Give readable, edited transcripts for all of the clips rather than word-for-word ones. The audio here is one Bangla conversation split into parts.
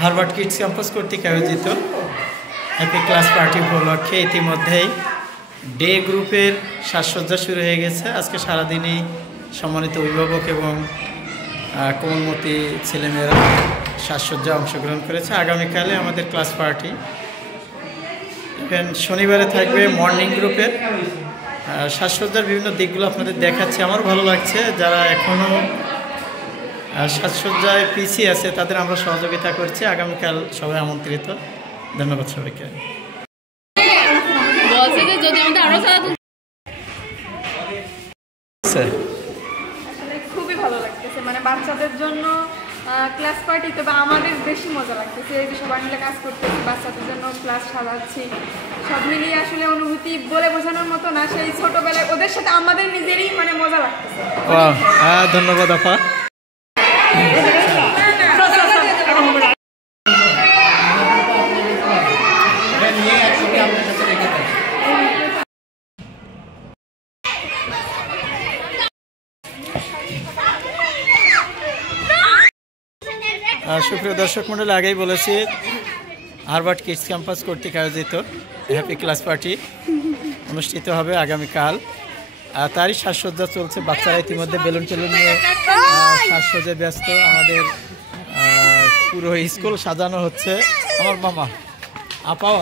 হারবার্ট কিডস ক্যাম্পাস কর্তৃক আয়োজিত হ্যাপি ক্লাস পার্টি উপলক্ষে ইতিমধ্যেই ডে গ্রুপের সাজসজ্জা শুরু হয়ে গেছে। আজকে সারাদিনই সম্মানিত অভিভাবক এবং কোমলমতি ছেলেমেয়েরা সাজসজ্জা অংশগ্রহণ করেছে। আগামীকালে আমাদের ক্লাস পার্টি ইভেন শনিবারে থাকবে মর্নিং গ্রুপের সাজসজ্জার বিভিন্ন দিকগুলো আপনাদের দেখাচ্ছি। আমার ভালো লাগছে, যারা এখনও সাজসজ্জায় পিছিয়ে আছে তাদের আমরা সহযোগিতা করছি। আগামীকাল সবাই আমন্ত্রিত। ধন্যবাদ সবাইকে। খুবই ভালো লাগতেছে, মানে বাচ্চাদের জন্য ক্লাস পার্টি, তবে আমাদের বেশি মজা লাগতেছে। এই যে সবাই মিলে কাজ করতেছি, বাচ্চাদের জন্য ক্লাস সাজাচ্ছি, সব মিলিয়ে আসলে অনুভূতি বলে বোঝানোর মতো না। সেই ছোটবেলায় ওদের সাথে আমাদের নিজেরই মানে মজা লাগতেছে। ধন্যবাদ আপা। সুপ্রিয় দর্শক মণ্ডলী, আগেই বলেছি হারবার্ট কিডস ক্যাম্পাস কর্তৃক আয়োজিত হ্যাপি ক্লাস পার্টি অনুষ্ঠিত হবে আগামীকাল। তারই সাজসজ্জা চলছে। বাচ্চারা ইতিমধ্যে বেলুন টেলুন নিয়ে সাজসজ্জায় ব্যস্ত। আমাদের পুরো স্কুল সাজানো হচ্ছে। আমার মামা আপাও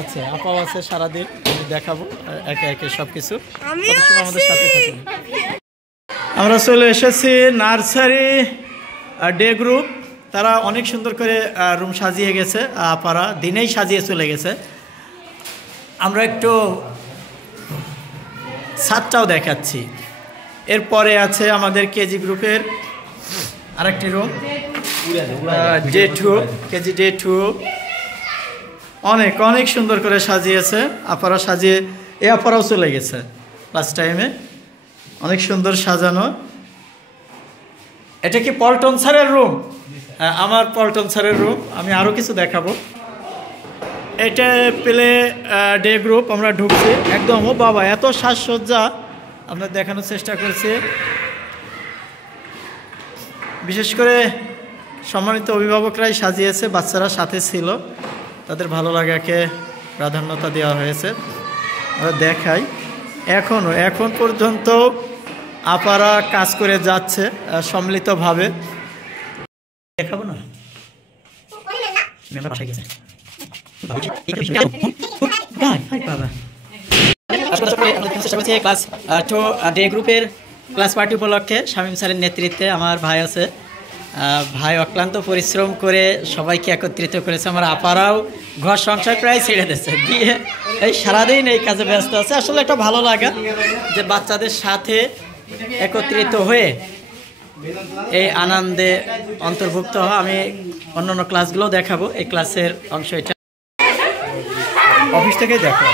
আছে সারাদিন। আমি দেখাবো একে একে সব কিছু। আমাদের সাথে থাকুন। আমরা চলে এসেছি নার্সারি ডে গ্রুপ। তারা অনেক সুন্দর করে রুম সাজিয়ে গেছে। আপারা দিনেই সাজিয়ে চলে গেছে। আমরা একটু ছাদটাও দেখাচ্ছি। এরপরে আছে আমাদের কেজি গ্রুপের আরেকটি রুম, ডে 2, কেজি ডে 2। অনেক সুন্দর করে সাজিয়েছে আপারা। সাজিয়ে এ আপারাও চলে গেছে লাস্ট টাইমে। অনেক সুন্দর সাজানো। এটা কি পল্টন স্যারের রুম? আমার পল্টন স্যারের রুম। আমি আরও কিছু দেখাবো। এটা পেলে ডে গ্রুপ। আমরা ঢুকছি একদম। ও বাবা, এত সাজসজ্জা আমরা দেখানোর চেষ্টা করছি। বিশেষ করে সম্মানিত অভিভাবকরাই সাজিয়েছে, বাচ্চারা সাথে ছিল। তাদের ভালো লাগাকে প্রাধান্যতা দেওয়া হয়েছে। আমরা দেখাই। এখন পর্যন্ত আপারা কাজ করে যাচ্ছে সম্মিলিতভাবে। দেখাবো না, ক্লাস ডে গ্রুপের ক্লাস পার্টি উপলক্ষে শামীম স্যারের নেতৃত্বে আমার ভাই আছে। ভাই অক্লান্ত পরিশ্রম করে সবাইকে একত্রিত করেছে। আমার আপারাও ঘর সংসার প্রায় ছেড়ে দিয়েছে, দিয়ে এই সারাদিন এই কাজে ব্যস্ত আছে। আসলে একটা ভালো লাগা যে বাচ্চাদের সাথে একত্রিত হয়ে এই আনন্দে অন্তর্ভুক্ত হওয়া। আমি অন্যান্য ক্লাসগুলো দেখাবো। এই ক্লাসের অংশ এটা অফিস থেকেই দেখো।